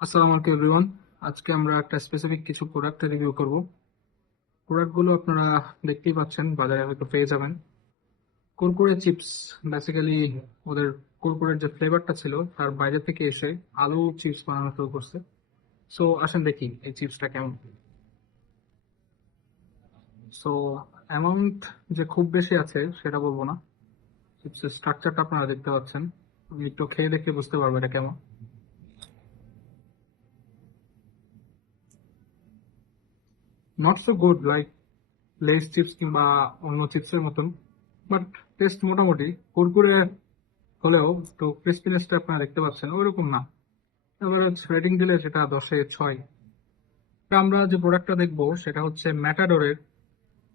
আসসালামু আলাইকুম এভরিওয়ান। আজকে আমরা একটা স্পেসিফিক কিছু প্রোডাক্ট রিভিউ করব। প্রোডাক্টগুলো আপনারা দেখতেই পাচ্ছেন, বাজারে হয়তো পেয়ে যাবেন। কুরকুরে চিপস, বেসিক্যালি ওদের কুরকুরের যে ফ্লেভারটা ছিল তার বাইরে থেকে এসে আলু চিপস বানানো শুরু করছে। সো আসেন দেখি এই চিপসটা কেমন। সো অ্যামাউন্ট যে খুব বেশি আছে সেটা বলবো না, চিপসের স্ট্রাকচারটা আপনারা দেখতে পাচ্ছেন। আপনি একটু খেয়ে দেখে বুঝতে পারবেন এটা কেমন। Not so good like less chips কিংবা অন্য চিপসের মতন, বাট টেস্ট মোটামুটি কুরকুরে হলেও তো ক্রিস্পিনেসটা আপনারা দেখতে পাচ্ছেন ওইরকম না। এভারেজ রেটিং দিলে সেটা 10-6। আমরা যে প্রোডাক্টটা দেখবো সেটা হচ্ছে ম্যাটাডোরের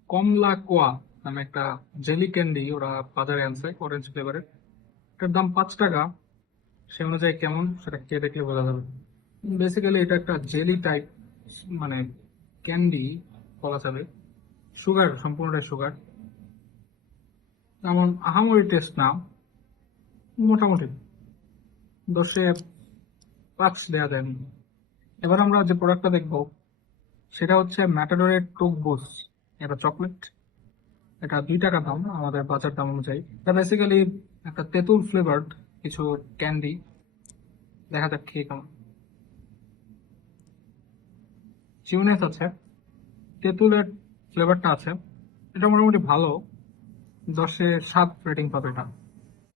কমলা কোয়া নামে একটা জেলি ক্যান্ডি ওরা বাজারে আনছে অরেঞ্জ ফ্লেভারের। এটার দাম 5 টাকা। সে অনুযায়ী কেমন সেটা খেয়ে দেখলে বোঝা যাবে। বেসিক্যালি এটা একটা জেলি টাইপ, মানে ক্যান্ডি বলা যাবে। সুগার, সম্পূর্ণটাই সুগার। তেমন আহামরি টেস্ট না, মোটামুটি 10-5 দেয়া দেন। এবার আমরা যে প্রোডাক্টটা দেখবো সেটা হচ্ছে ম্যাটাডোরের টুক বুস। এটা চকলেট, এটা 2 টাকা দাম আমাদের বাজার দাম অনুযায়ী। এটা বেসিক্যালি একটা তেঁতুল ফ্লেভার্ড কিছু ক্যান্ডি। দেখা যাক খেয়ে কেমন। চিউনেস আছে, তেঁতুলের ফ্লেভারটা আছে। এটা মোটামুটি ভালো, 10-7 রেটিং পাবে এটা।